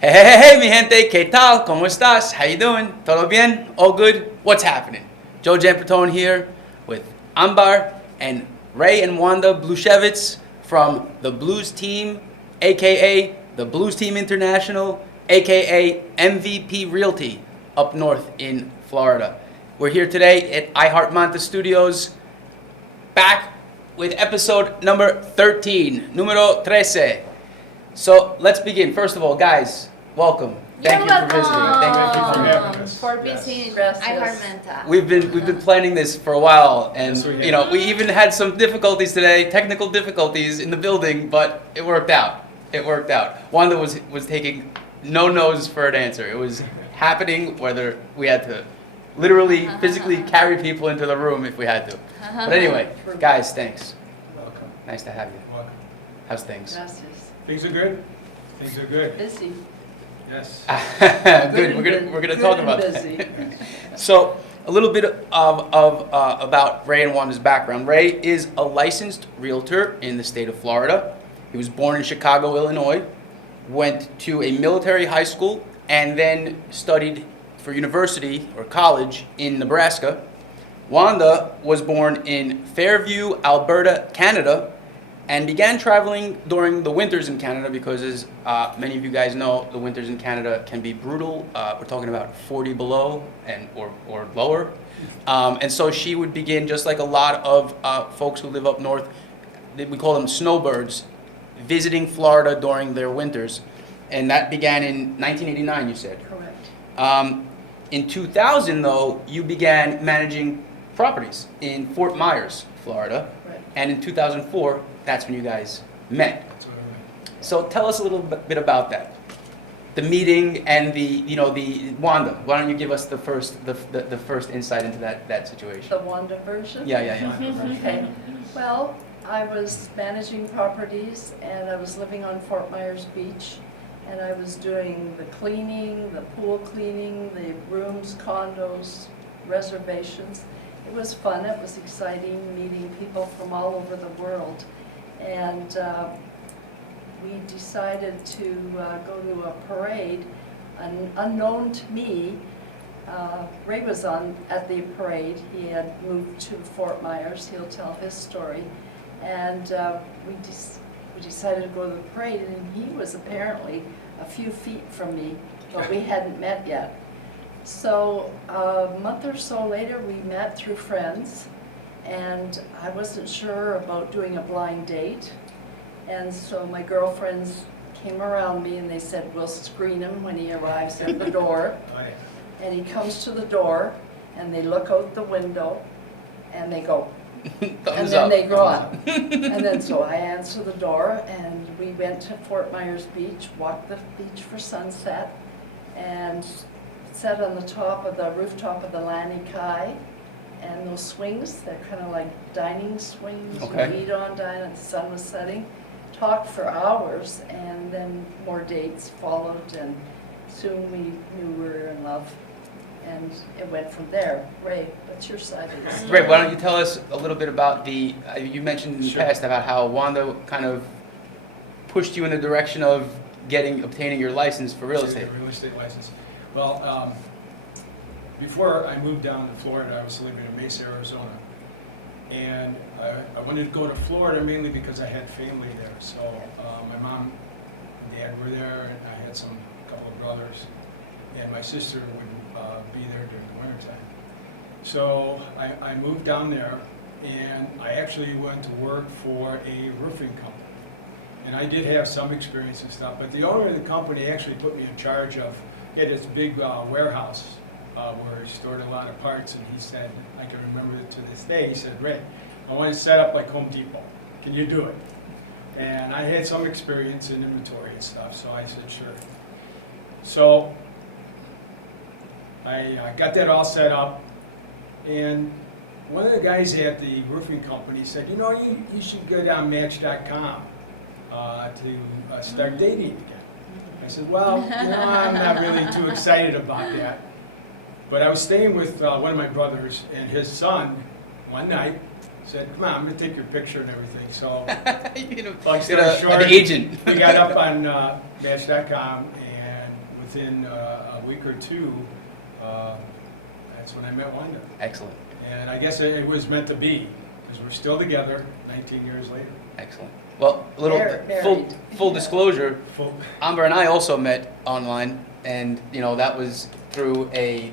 Hey, hey, hey, hey, mi gente, ¿qué tal? ¿Cómo estás? How you doing? ¿Todo bien? All good? What's happening? Joe Jampertone here with Ambar and Ray and Wanda Blushevitz from the Bluz Team, aka the Bluz Team International, aka MVP Realty, up north in Florida. We're here today at iHeartManta Studios, back with episode number 13, numero 13. So let's begin. First of all, guys, welcome. Thank you for visiting. Thank you for coming. For visiting iHeartManta. We've been planning this for a while, and we even had some difficulties today, technical difficulties in the building, but it worked out. It worked out. Wanda was taking no no's for an answer. It was happening whether we had to literally, physically carry people into the room if we had to. But anyway, guys, thanks. Welcome. Nice to have you. Welcome. How's things? Gracias. Things are good. Things are good. Busy. Yes. Good. We're gonna talk about that. So a little bit of about Ray and Wanda's background. Ray is a licensed realtor in the state of Florida. He was born in Chicago, Illinois. Went to a military high school and then studied for university or college in Nebraska. Wanda was born in Fairview, Alberta, Canada, and began traveling during the winters in Canada because, as many of you guys know, the winters in Canada can be brutal. We're talking about 40 below or lower. And so she would begin, just like a lot of folks who live up north, we call them snowbirds, visiting Florida during their winters. And that began in 1989, you said. Correct. In 2000, though, you began managing properties in Fort Myers, Florida. Right. And in 2004, that's when you guys met. That's what I meant. So tell us a little bit about that. The meeting and the Wanda. Why don't you give us the first insight into that situation? The Wanda version? Yeah. Okay. Well, I was managing properties and I was living on Fort Myers Beach, and I was doing the cleaning, the pool cleaning, the rooms, condos, reservations. It was fun, it was exciting, meeting people from all over the world. And we decided to go to a parade, unknown to me. Ray was at the parade. He had moved to Fort Myers. He'll tell his story. And we decided to go to the parade, and he was apparently a few feet from me, but we hadn't met yet. So a month or so later, we met through friends, and I wasn't sure about doing a blind date. And so my girlfriends came around me and they said, we'll screen him when he arrives at the door. Oh, yeah. And he comes to the door, and they look out the window, and they go, and then they go on. And then so I answer the door, and we went to Fort Myers Beach, walked the beach for sunset, and sat on the rooftop of the Lani Kai, and those swings, they're kind of like dining swings. Okay. You eat on, dine, and the sun was setting. Talked for hours, and then more dates followed, and soon we knew we were in love. And it went from there. Ray, what's your side of the story? Ray, why don't you tell us a little bit about you mentioned in the Sure. past about how Wanda kind of pushed you in the direction of obtaining your license for real estate. Real estate license. Well, before I moved down to Florida, I was living in Mesa, Arizona. And I wanted to go to Florida mainly because I had family there. So my mom and dad were there, and I had a couple of brothers, and my sister would be there during the wintertime. So I moved down there, and I actually went to work for a roofing company. And I did have some experience and stuff, but the owner of the company actually put me in charge of, he had this big warehouse where he stored a lot of parts, and he said, I can remember it to this day, he said, Ray, I want to set up like Home Depot. Can you do it? And I had some experience in inventory and stuff, so I said, sure. So I got that all set up, and one of the guys at the roofing company said, you should go down Match.com to start dating again. I said, well, I'm not really too excited about that. But I was staying with one of my brothers, and his son, one night, said, come on, I'm going to take your picture and everything. So, long story short, an agent. we got up on Match.com, and within a week or two, that's when I met Wanda. Excellent. And I guess it was meant to be, because we're still together 19 years later. Excellent. Well, a little full disclosure, Amber and I also met online, and that was through a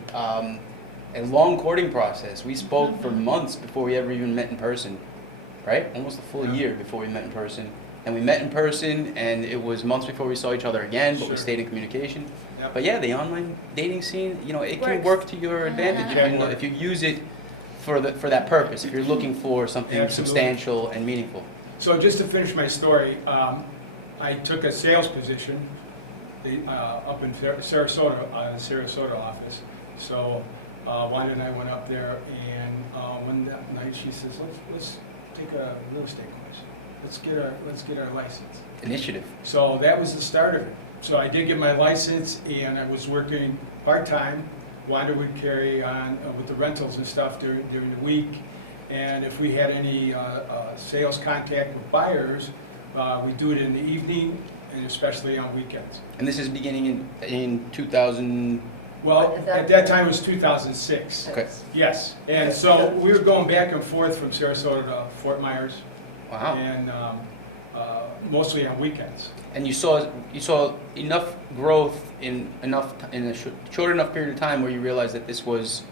long courting process. We spoke for months before we ever even met in person, right? Almost a full year before we met in person. And we met in person, and it was months before we saw each other again, but we stayed in communication. Yep. But yeah, the online dating scene, it can work to your advantage if you use it for that purpose, if you're looking for something substantial and meaningful. So just to finish my story, I took a sales position up in Sarasota, the Sarasota office. So Wanda and I went up there, and one night she says, let's take a real estate course. Let's get our license. Initiative. So that was the start of it. So I did get my license, and I was working part-time. Wanda would carry on with the rentals and stuff during the week. And if we had any sales contact with buyers, we do it in the evening, and especially on weekends. And this is beginning in 2000. Well, at that time it was 2006. Okay. Yes, and so we were going back and forth from Sarasota to Fort Myers. Wow. And mostly on weekends. And you saw enough growth in a short enough period of time where you realized that this was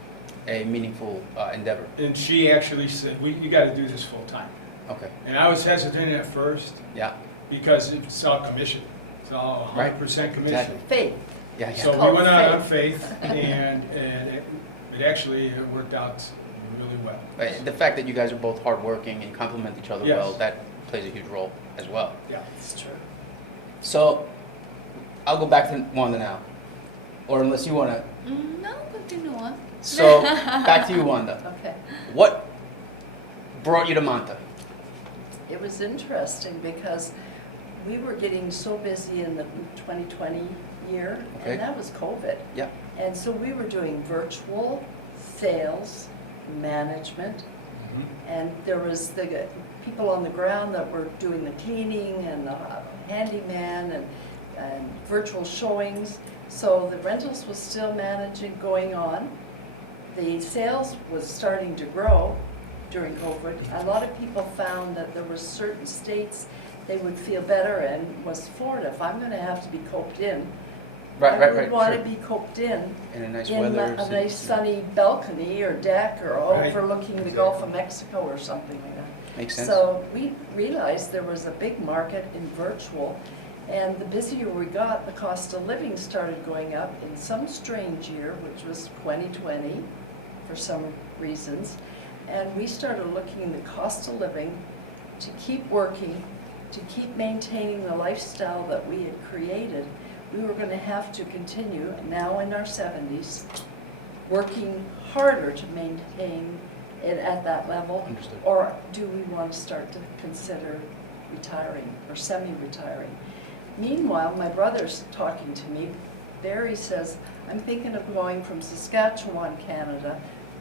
a meaningful endeavor. And she actually said, you got to do this full time. Okay. And I was hesitant at first. Yeah. Because it's all commission. It's all 100% commission. Exactly. Faith. Yeah. So we went out on faith, and it actually worked out really well. Right. The fact that you guys are both hardworking and complement each other well, that plays a huge role as well. Yeah. It's true. So, I'll go back to Wanda now. Or unless you want to. No, continúa. So, back to you, Wanda. Okay. What brought you to Manta? It was interesting because we were getting so busy in the 2020 year, and that was COVID. Yeah. And so we were doing virtual sales, management, and there was the people on the ground that were doing the cleaning and the handyman and virtual showings. So the rentals was still going on. The sales was starting to grow during COVID. A lot of people found that there were certain states they would feel better in was Florida. If I'm going to have to be coped in, I would want to be coped in a nice in weather, a nice sunny balcony or deck or overlooking the Gulf of Mexico or something like that. Makes sense. So we realized there was a big market in virtual, and the busier we got, the cost of living started going up in some strange year, which was 2020 for some reasons. And we started looking at the cost of living to keep working, to keep maintaining the lifestyle that we had created. We were going to have to continue, now in our 70s, working harder to maintain it at that level. Understood. Or do we want to start to consider retiring or semi-retiring? Meanwhile, my brother's talking to me. Barry says, I'm thinking of going from Saskatchewan, Canada,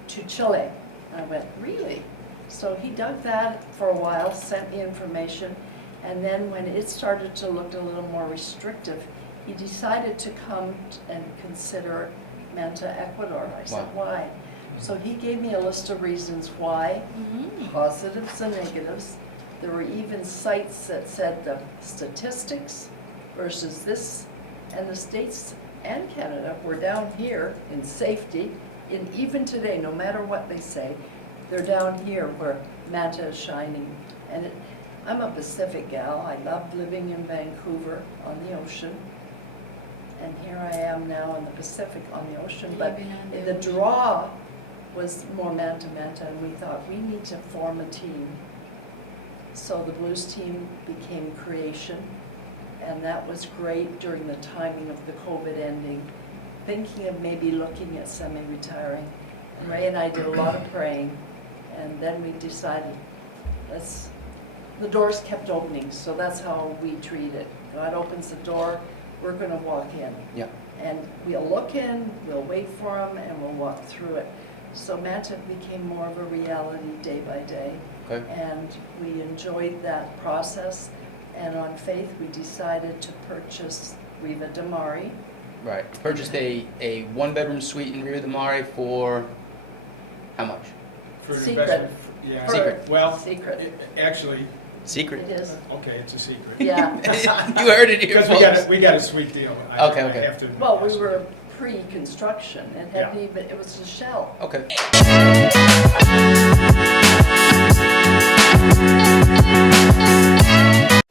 to Chile. And I went, really? So he dug that for a while, sent me information, and then when it started to look a little more restrictive, he decided to come and consider Manta, Ecuador. I said, why? So he gave me a list of reasons why, positives and negatives. There were even sites that said the statistics versus this, and the States and Canada were down here in safety. And even today, no matter what they say, they're down here where Manta is shining. And I'm a Pacific gal. I loved living in Vancouver on the ocean. And here I am now in the Pacific on the ocean. But the draw was more Manta, and we thought we need to form a team. So the Bluz Team became Creation, and that was great during the timing of the COVID ending, thinking of maybe looking at semi-retiring. And Ray and I did a lot of praying, and then we decided, the doors kept opening, so that's how we treat it. God opens the door, we're going to walk in. Yeah. And we'll look in, we'll wait for him, and we'll walk through it. So Manta became more of a reality day by day. Okay. And we enjoyed that process. And on faith, we decided to purchase Riva Damari Right. Purchased a one-bedroom suite in Rio de Mare for how much? For an Secret. investment. Yeah. Secret. Well, Secret. Actually, Secret. It is. okay, it's a secret. Yeah. You heard it here, Because folks. we got a sweet deal. Okay, I okay. have to admit Well, we this. were pre-construction. It hadn't Yeah. even, it was a shell. Okay.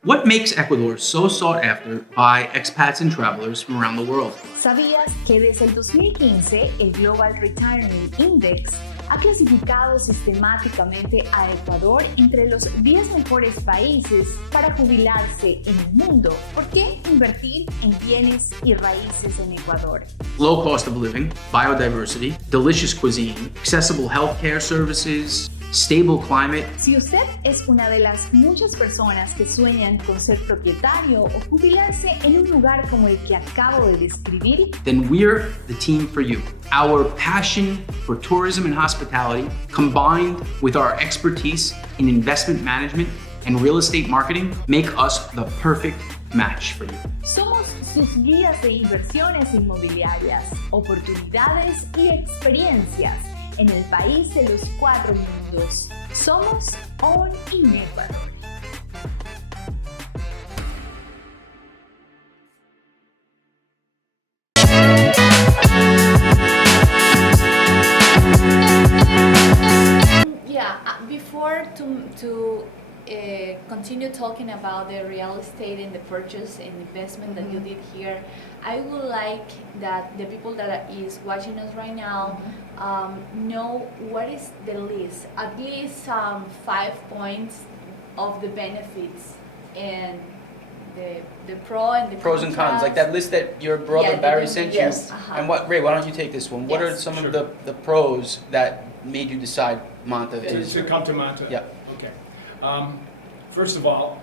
What makes Ecuador so sought after by expats and travelers from around the world? ¿Sabías que desde el 2015 el Global Retirement Index ha clasificado sistemáticamente a Ecuador entre los 10 mejores países para jubilarse en el mundo? ¿Por qué invertir en bienes y raíces en Ecuador? Low cost of living, biodiversity, delicious cuisine, accessible healthcare services, stable climate. Si usted es una de las muchas personas que sueñan con ser propietario o jubilarse en un lugar como el que acabo de describir, Then we're the team for you. Our passion for tourism and hospitality, combined with our expertise in investment management and real estate marketing, make us the perfect match for you. somos sus guías de inversiones inmobiliarias, oportunidades y experiencias en el país de los 4 mundos. Somos On in Ecuador. Yeah, before to continue talking about the real estate and the purchase and investment that you did here, I would like that the people that is watching us right now know what is the list, at least 5 points of the benefits and the pro and the Pros and cons, like that list that your brother Yeah, the Barry benefits, sent you. yes. Uh-huh. And what, Ray, why don't you take this one? What are Yes. some Sure. of the pros that made you decide Manta To is? come to Manta? Yeah. Okay. First of all,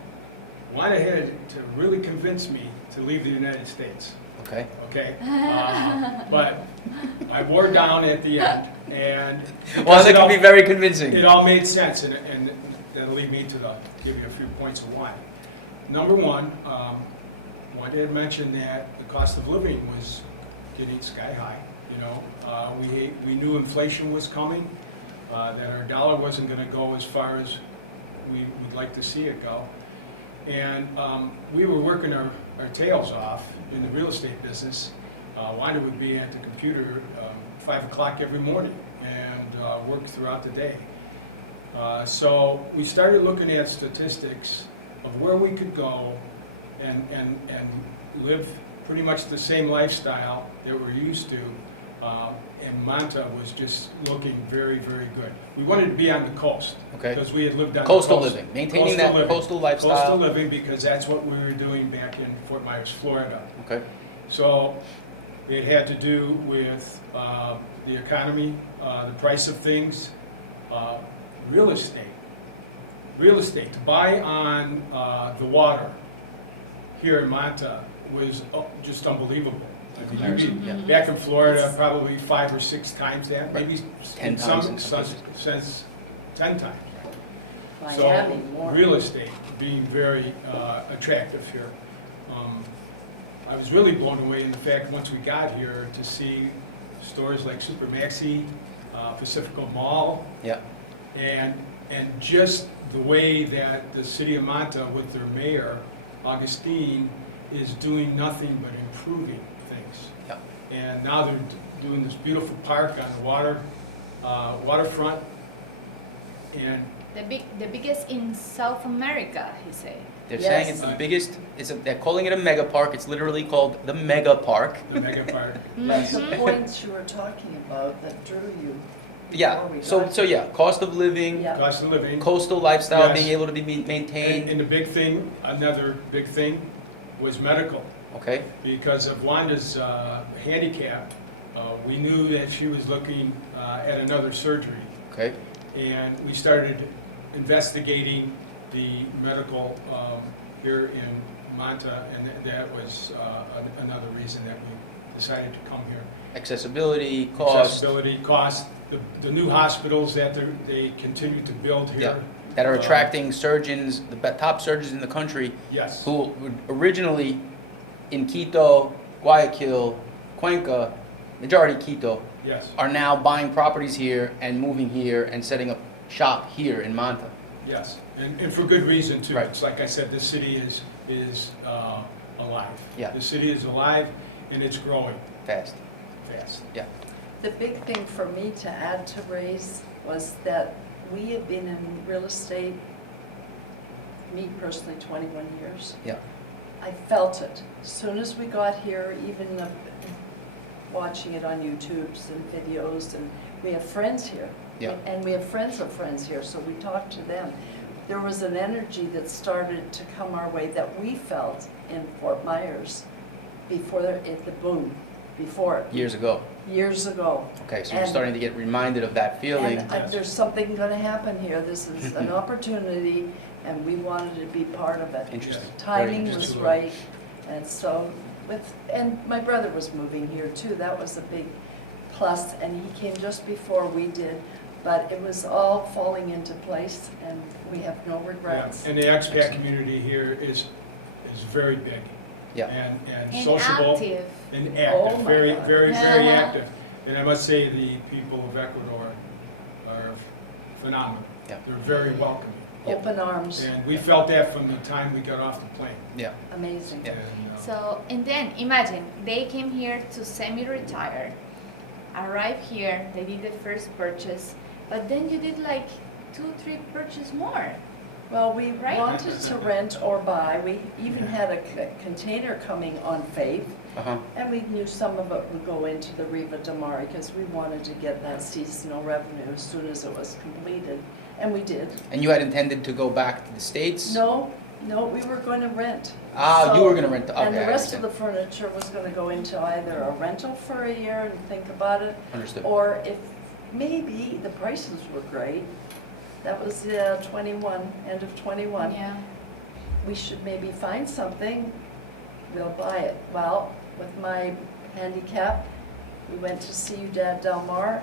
Wanda had to really convince me to leave the United States, Okay. okay? But I wore down at the end, and Well, because that it can all- be very convincing. It all made sense, and that'll lead me to give you a few points of why. Number one, Wanda had mentioned that the cost of living was getting sky high, you know? We knew inflation was coming, that our dollar wasn't gonna go as far as we would like to see it go. And we were working our tails off in the real estate business. Wanda would be at the computer 5 o'clock every morning and work throughout the day. So we started looking at statistics of where we could go and live pretty much the same lifestyle that we're used to. And Manta was just looking very, very good. We wanted to be on the coast. Okay. Because we had lived on Coastal the coast. living, maintaining Coastal that living. coastal lifestyle. Coastal living, because that's what we were doing back in Fort Myers, Florida. Okay. So it had to do with the economy, the price of things, real estate. Real estate, to buy on the water here in Manta was just unbelievable. I mean, you'd be Yeah. back in Florida, probably 5 or 6 times that, Right. maybe 10 in some times in some since 10 times. Miami So, more. real estate being very attractive here. I was really blown away in the fact, once we got here, to see stores like Super Maxi, Pacifico Mall, Yeah. and just the way that the city of Manta, with their mayor, Augustine, is doing nothing but improving things. Yeah. And now they're doing this beautiful park on the waterfront, and the biggest in South America, he say. They're Yes. saying it's the biggest. They're calling it a mega park. It's literally called the Mega Park. the mega park. That's the points you were talking about that drew you. Yeah. before we So got so here. yeah, cost of living, Yeah. Cost of living. coastal lifestyle, Yes. being able to be maintained. And the big thing, another big thing, was medical. Okay. Because of Wanda's handicap, we knew that she was looking at another surgery. Okay. And we started investigating the medical here in Manta, and that was another reason that we decided to come here. Accessibility, cost. Accessibility, cost, the new hospitals that they continue to build Yeah. here. That are attracting surgeons, the top surgeons in the country, Yes. who were originally in Quito, Guayaquil, Cuenca, majority Quito, Yes, are now buying properties here and moving here and setting up shop here in Manta. yes, and for good reason too. Right. It's like I said, this city is alive. Yeah. The city is alive and it's growing Fast. fast. Yeah. The big thing for me to add to Ray's was that we have been in real estate, me personally, 21 years. Yeah. I felt it. As soon as we got here, even watching it on YouTubes and videos, and we have friends here. Yeah. And we have friends of friends here, so we talk to them. There was an energy that started to come our way that we felt in Fort Myers before the boom, before it, Years ago. years ago. Okay, so you're And- starting to get reminded of that feeling. And there's something gonna happen here. This is an opportunity, and we wanted to be part of it. Interesting. Timing Very was interesting. right, and so and my brother was moving here too. That was a big plus, and he came just before we did. But it was all falling into place, and we have no Yeah, regrets. and the expat community here is very big. Yeah. And And sociable. active. And Oh active, my very, God. very, very Yeah. active. And I must say, the people of Ecuador are phenomenal. Yeah. They're very welcoming. Open arms, And we felt that from the time we got off the plane. Yeah. amazing. Yeah. And, So, and then imagine they came here to semi-retire, arrived here, they did the first purchase, but then you did like 2-3 purchase more. Well, we Right. wanted to rent or buy. We even had a container coming on Faith. Uh-huh. And we knew some of it would go into the Riva de Mar because we wanted to get that seasonal revenue as soon as it was completed, and we did. And you had intended to go back to the States? No, we were going to rent. Ah, you So- were gonna rent, okay, And the I rest of understand. the furniture was going to go into either a rental for a year and think about it, Understood. or if maybe the prices were great, that was 21, end of 21. Yeah. We should maybe find something, we'll buy it. Well, with my handicap, we went to Ciudad del Mar,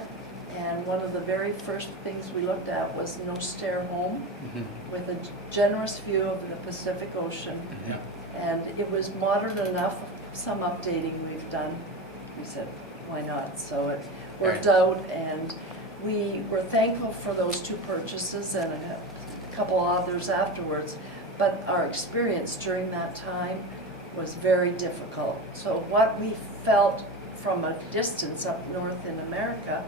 and one of the very first things we looked at was no stair home Mhm. with a generous view of the Pacific Ocean. Mhm. Yeah. And it was modern enough, some updating we've done. We said, why not? So it worked out, and we were thankful for those 2 purchases and a couple others afterwards. But our experience during that time was very difficult. So what we felt from a distance up north in America,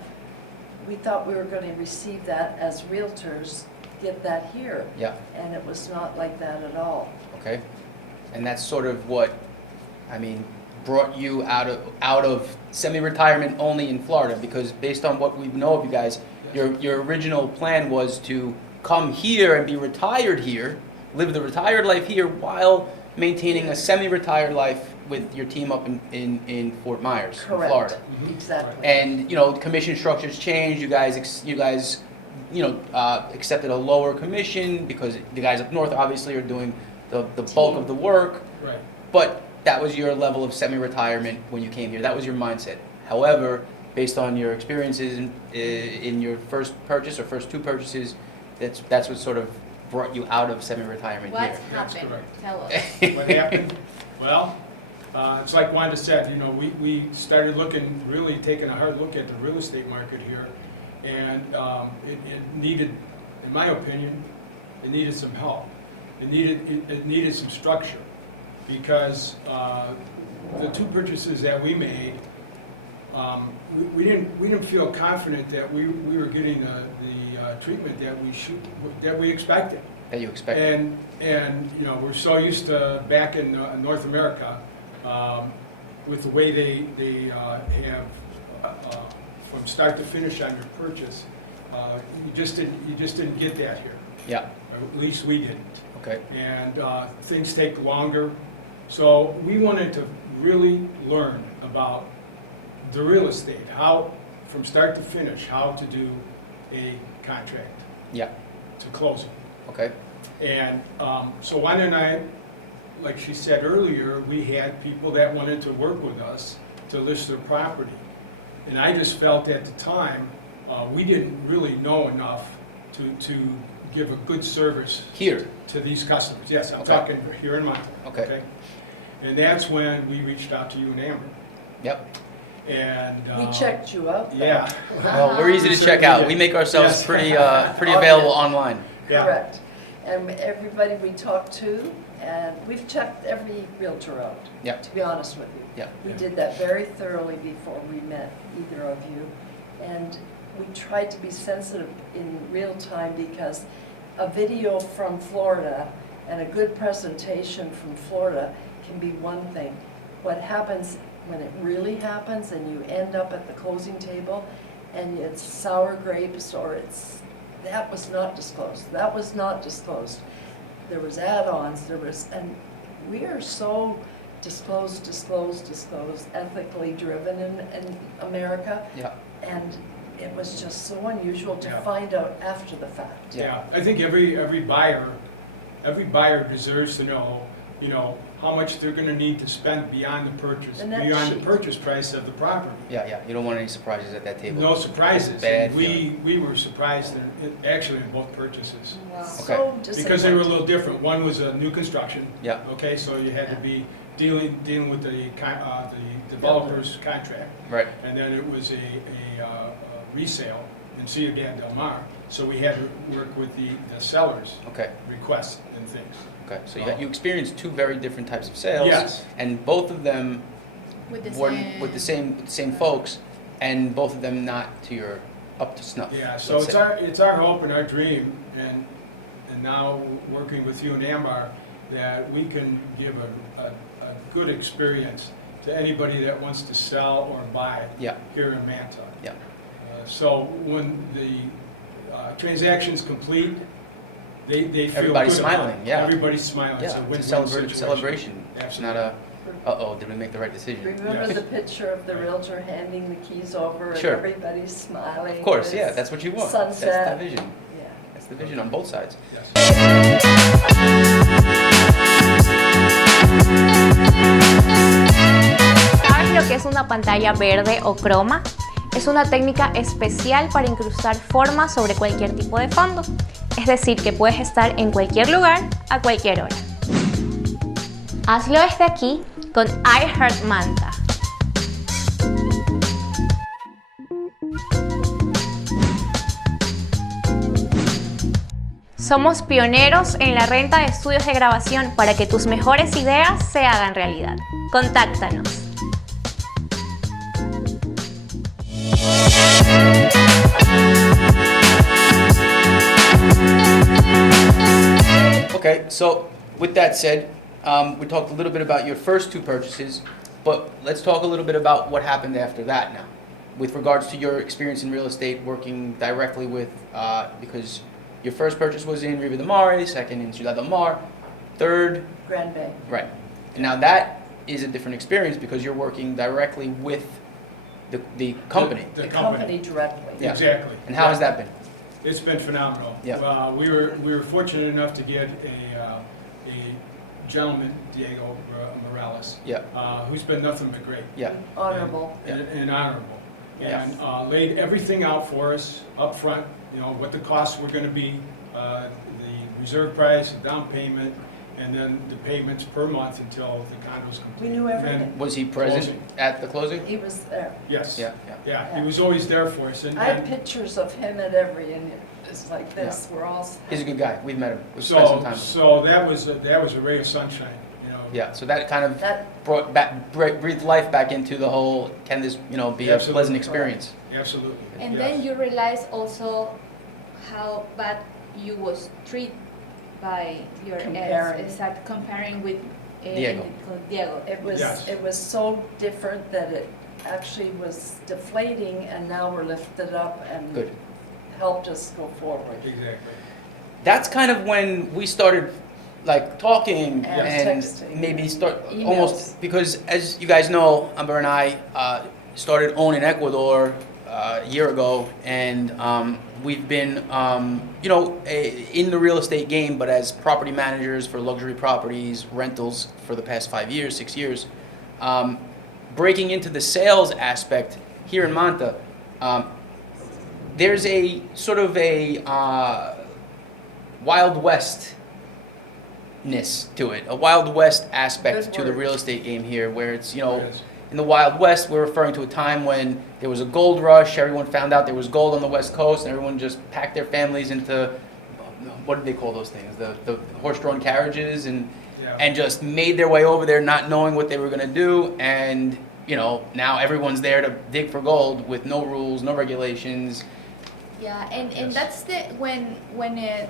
we thought we were going to receive that as realtors, get that here. Yeah, And it was not like that at all. okay. And that's sort of what, I mean, brought you out of semi-retirement only in Florida, because based on what we know of you guys, your original plan was to come here and be retired here, live the retired life here while maintaining a semi-retired life with your team up in Fort Myers, in Correct. Florida. Mhm. Exactly. And, you know, commission structures changed, you guys, accepted a lower commission because the guys up north obviously are doing the bulk Team. of the work, Right. but that was your level of semi-retirement when you came here, that was your mindset. However, based on your experiences in your first purchase or first 2 purchases, that's what sort of brought you out of semi-retirement What here. That's happened? correct. Tell us. What happened? Well, it's like Wanda said, we started looking, really taking a hard look at the real estate market here. And it needed, in my opinion, it needed some help. It needed some structure. Because the 2 purchases that we made, we didn't feel confident that we were getting the treatment that we expected. That you expected. And we're so used to back in North America with the way they have from start to finish on your purchase. You just didn't get that here. Yeah, Or at least we didn't. okay, And things take longer. So we wanted to really learn about the real estate, how, from start to finish, how to do a contract yeah, to close it. okay, And so Wanda and I, like she said earlier, we had people that wanted to work with us to list their property. And I just felt at the time, we didn't really know enough to give a good service here, to these customers. Yes, I'm Okay. talking here in Manta. Okay. And that's when we reached out to you and Amber. yep, And We checked you out. though. Yeah. Well, we're easy to check out. We make ourselves Yes. pretty available online. Yeah. Correct. And everybody we talked to, and we've checked every realtor out, Yeah. to be honest with you. Yeah. We did that very thoroughly before we met either of you. And we tried to be sensitive in real time because a video from Florida and a good presentation from Florida can be one thing. What happens when it really happens and you end up at the closing table and it's sour grapes or that was not disclosed. That was not disclosed. There was add-ons, and we are so disclosed, ethically driven in America. Yeah. And it was just so unusual to Yeah. find out after the fact. Yeah, I think every buyer deserves to know, how much they're gonna need to spend beyond the purchase, The net beyond the sheet. purchase price of the property. Yeah. You don't want any surprises at that table. No surprises. Bad We were surprised actually in both purchases. Wow. So Because they were a disappointing. little different. One was a new construction. Yeah. Okay, so you had to be dealing with the developer's contract. Right. And then it was a resale in Ciudad del Mar. So we had to work with the seller's Okay. requests and things. Okay. So you experienced two very different types of sales. Yes. And both of them With the were same. with the same folks, and both of them not up to snuff. Yeah, so let's say. it's our hope and our dream, and now working with you and Ambar, that we can give a good experience to anybody that wants to sell or buy Yeah. here in Manta. Yeah. So when the transaction's complete, they feel Everybody's good about smiling, it. yeah. Everybody's smiling. It's a Yeah. win-win It's a situation. celebration. It's Absolutely. not a did we make the right decision? Remember Yes. the picture of the realtor handing the keys over and Sure. everybody's smiling? Of course, and yeah. it's That's what you want. Sunset. That's the vision. Yeah. That's the vision on both sides. Yes. ¿Sabes lo que es una pantalla verde o croma? Es una técnica especial para incrustar formas sobre cualquier tipo de fondo. Es decir, que puedes estar en cualquier lugar a cualquier hora. Hazlo desde aquí con iHeartManta. Somos pioneros en la renta de estudios de grabación para que tus mejores ideas se hagan realidad. Contáctanos. Okay, so with that said, we talked a little bit about your first two purchases, but let's talk a little bit about what happened after that now, with regards to your experience in real estate, working directly with, because your first purchase was in Riva del Mar, second in Ciudad del Mar, third, Grand Bay. right. And now that is a different experience because you're working directly with the company. The company directly. Yeah. Exactly. And how has that been? It's been phenomenal. Yeah. We were fortunate enough to get a gentleman, Diego Morales, Yeah, who's been nothing but great yeah, Honorable. and honorable, Yeah. and laid everything out for us up front. What the costs were going to be, the reserve price, the down payment, and then the payments per month until the condo's complete. We knew And then- everything. Was he present Closing. at the closing? He was there. Yes. Yeah, yeah. Yeah, he was always there for us, and I have pictures of him at every, and it's like this, we're all. He's a good guy. We've met him. We've spent some time with him. so that was a ray of sunshine. Yeah, so that kind of That, breathed life back into the whole, can this, be a Absolutely. pleasant experience? Absolutely. And yes. then you realize also how bad you was treated by your Comparing. ex. Exact, comparing with Diego. Diego. Yes. it was so different that it actually was deflating, and now we're lifted up and Good. helped us go forward. Exactly. That's kind of when we started talking And and texting. maybe start Emails. almost, because as you guys know, Amber and I started owning Ecuador a year ago, and we've been in the real estate game, but as property managers for luxury properties, rentals for the past 5 years, 6 years. Breaking into the sales aspect here in Manta, there's a sort of a Wild West-ness to it, a Wild West aspect Good to the word. real estate game here, where it's, Yes. in the Wild West, we're referring to a time when there was a gold rush, everyone found out there was gold on the West Coast, and everyone just packed their families into, what did they call those things? The horse-drawn carriages, and just made their way over there not knowing what they were going to do, and now everyone's there to dig for gold with no rules, no regulations. Yeah, and that's when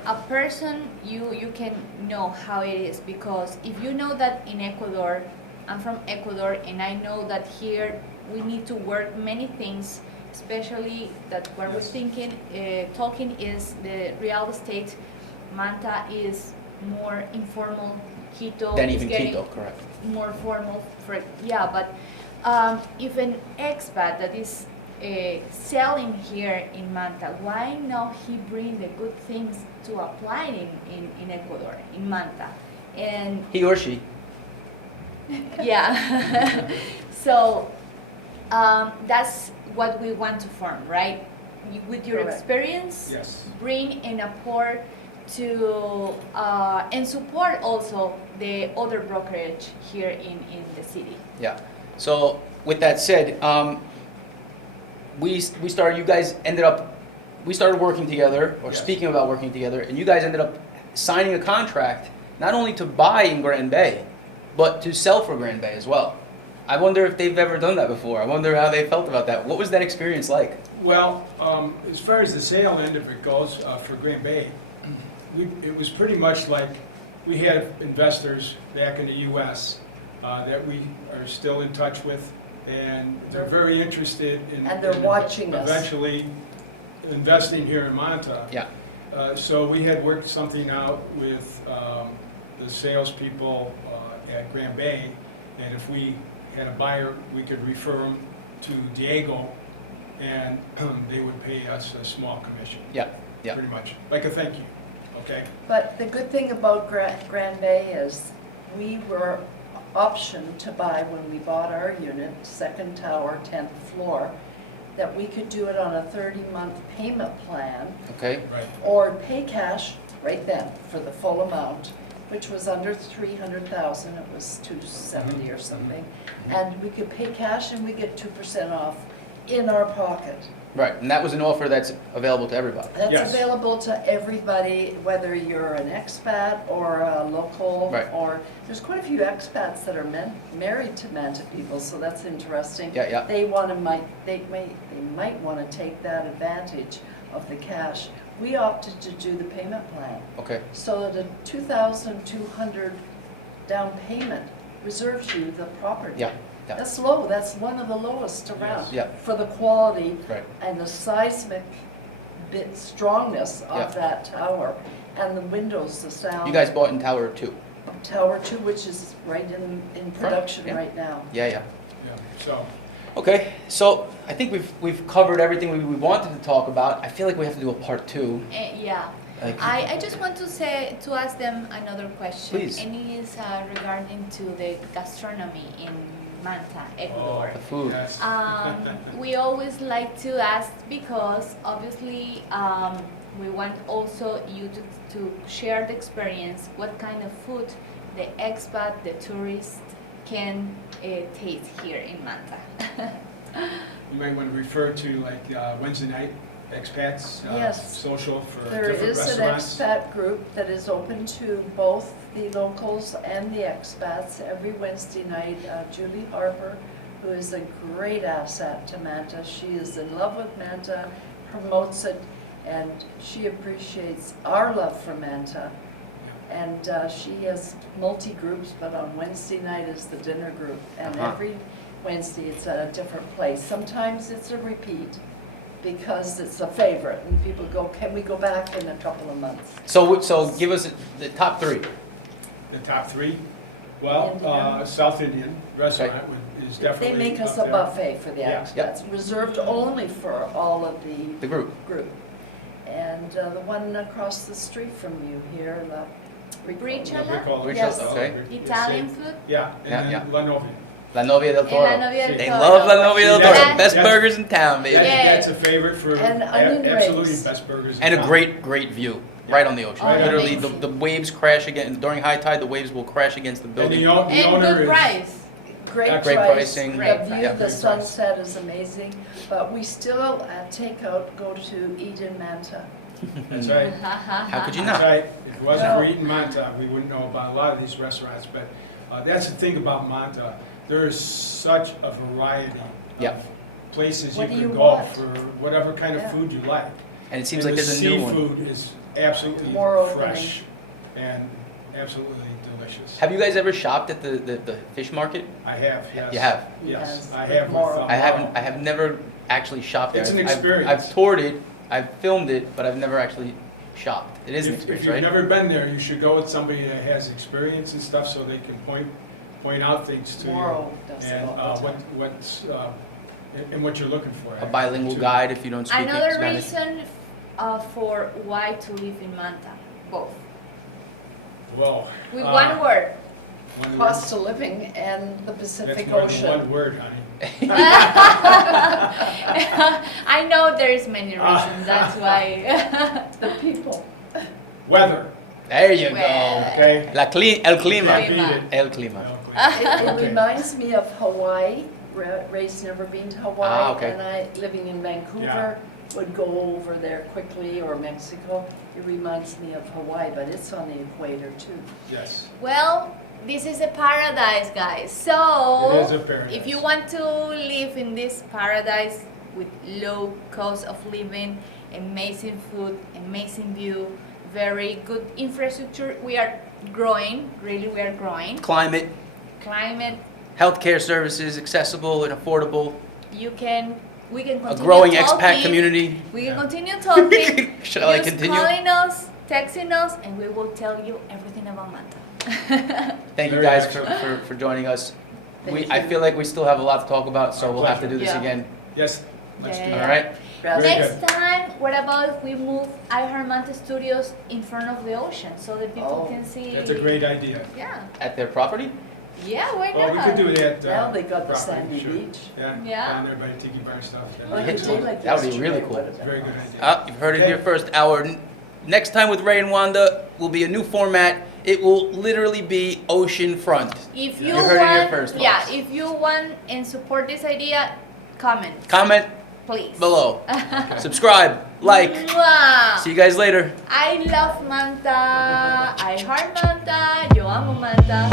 a person you can know how it is, because if you know that in Ecuador, I'm from Ecuador, and I know that here we need to work many things, especially that what we're talking is the real estate. Manta is more informal. Quito Than is even getting Quito, correct. more formal. But if an expat that is selling here in Manta, why not he bring the good things to apply in Ecuador, in Manta? And He or she. yeah. So that's what we want to form, right? With your Correct. experience, Yes. bring and apport to and support also the other brokerage here in the city. Yeah. So with that said, we started. You guys ended up. We started working together, or Yes. speaking about working together, and you guys ended up signing a contract not only to buy in Grand Bay, but to sell for Grand Bay as well. I wonder if they've ever done that before. I wonder how they felt about that. What was that experience like? Well, as far as the sale end of it goes, for Grand Bay, it was pretty much like we had investors back in the U.S. That we are still in touch with, and they're very interested in And they're watching us. eventually investing here in Manta. Yeah. So we had worked something out with the salespeople at Grand Bay, and if we had a buyer, we could refer them to Diego, and they would pay us a small commission. Yeah. Yeah. Pretty much, like a thank you, okay? But the good thing about Grand Bay is we were optioned to buy when we bought our unit, second tower, 10th floor, that we could do it on a 30-month payment plan Okay. Right. or pay cash right then for the full amount, which was under 300,000, it was 270 or something. And we could pay cash and we get 2% off in our pocket. Right. And that was an offer that's available to everybody. That's Yes. available to everybody, whether you're an expat or a local, Right. or there's quite a few expats that are married to Manta people, so that's interesting. Yeah, yeah. They might want to take that advantage of the cash. We opted to do the payment plan, Okay. so that a 2,200 down payment reserves you the property. Yeah. Yeah. That's low, that's one of the lowest around. Yeah. For the quality Right. and the seismic strongness Yeah. of that tower, and the windows, the sound. You guys bought in Tower 2. Tower 2, which is right in production yeah. right now. Yeah. Yeah. Yeah, so, Okay, so I think we've covered everything we wanted to talk about. I feel like we have to do a part 2. Yeah. Like, I just want to ask them another question. Please. And it is regarding to the gastronomy in Manta, Ecuador. the food. yes. We always like to ask because obviously we want also you to share the experience, what kind of food the expat, the tourist can taste here in Manta. You might want to refer to like Wednesday night expats, Yes. social for There different is an restaurants. expat group that is open to both the locals and the expats every Wednesday night. Julie Harper, who is a great asset to Manta. She is in love with Manta, promotes it, and she appreciates our love for Manta. And she has multi-groups, but on Wednesday night is the dinner group. And every Wednesday it's at a different place. Sometimes it's a repeat because it's a favorite and people go, can we go back in a couple of months? So give us the top 3. The top 3, well, Indian. South Indian restaurant is definitely They make us up a there. buffet for the Yeah. expats, reserved only for all of The group. group. And the one across the street from you here, Briciola? What we call it. Yes. Okay. Italian food? Yeah, and Yeah, then yeah. La Novia. La Novia del And Toro. La Novia del They Toro. love La Novia del Toro. Yeah. Best Yeah. burgers in town, baby. Yeah. That's a favorite for, And onion absolutely rings. best burgers. in And a town. great view right on the ocean. Oh, Literally, the, amazing. the waves crash against, during high tide, the waves will crash against the And building. the And owner good is, price. great Great price. pricing. The Great view, Yeah. the sunset is amazing, but we still at takeout go to eat in Manta. That's right. How could you That's not? right. If it wasn't No. for eating Manta, we wouldn't know about a lot of these restaurants. But that's the thing about Manta. There is such a variety Yep. of places What do you you can go want? for whatever kind of Yeah. food you like. And it seems And like there's a new one. The seafood is absolutely More opening. fresh and absolutely delicious. Have you guys ever shopped at the fish market? I have, yes. You have? Yes, Yes. I have. More with, opening. I have never actually shopped there. It's an I've- experience. I've toured it, I've filmed it, but I've never actually shopped. It is an If experience, you've right? never been there, you should go with somebody that has experience and stuff so they can point out things to you. Moro does it And all the time. what's, and what you're looking for. A bilingual too. guide if you don't speak Another Spanish. reason for why to live in Manta, both. Well. With one word. one Cost word. of living and the Pacific That's more than Ocean. one word, honey. I know there's many reasons, that's why. The people. Weather, There you go. Well, okay? El clima. Can't beat it. El clima. It Okay. reminds me of Hawaii. Ray's never been to Hawaii, Ah, okay. and I, living in Vancouver, would go over there quickly, or Mexico. It reminds me of Hawaii, but it's on the equator too. Yes. Well, this is a paradise, guys. It So, is a paradise. if you want to live in this paradise with low cost of living, amazing food, amazing view, very good infrastructure, we are growing, really we are growing. Climate, Climate, healthcare services, accessible and affordable. we can continue A growing talking. expat community. We can continue talking. Shall I Just continue? calling us, texting us, and we will tell you everything about Manta. Thank you Very guys excellent. for joining us. Thank I you. feel like we still have a lot to talk about, so Our we'll have to pleasure. do this Yeah. again. Yes, let's do Yeah. that. All right? Gracias. Very Next good. time, what about if we move Manta Studios in front of the ocean so that people Oh, can see? That's a great idea. Yeah. At their property? Yeah, why Well, we not? could do that. Now they got the properly, sandy sure. beach. Yeah, Yeah. down there by the Tiki Bar stuff. Yeah. Like a day like That would be yesterday really cool. would have been Very good nice. idea. You've heard it Okay. here first. Next time with Ray and Wanda will be a new format. It will literally be ocean front. If You you heard it here want, first, yeah, folks. if you want and support this idea, comment, Comment please. below. Subscribe, like. Mwah. See you guys later. I love Manta. I heart Manta. Yo amo Manta.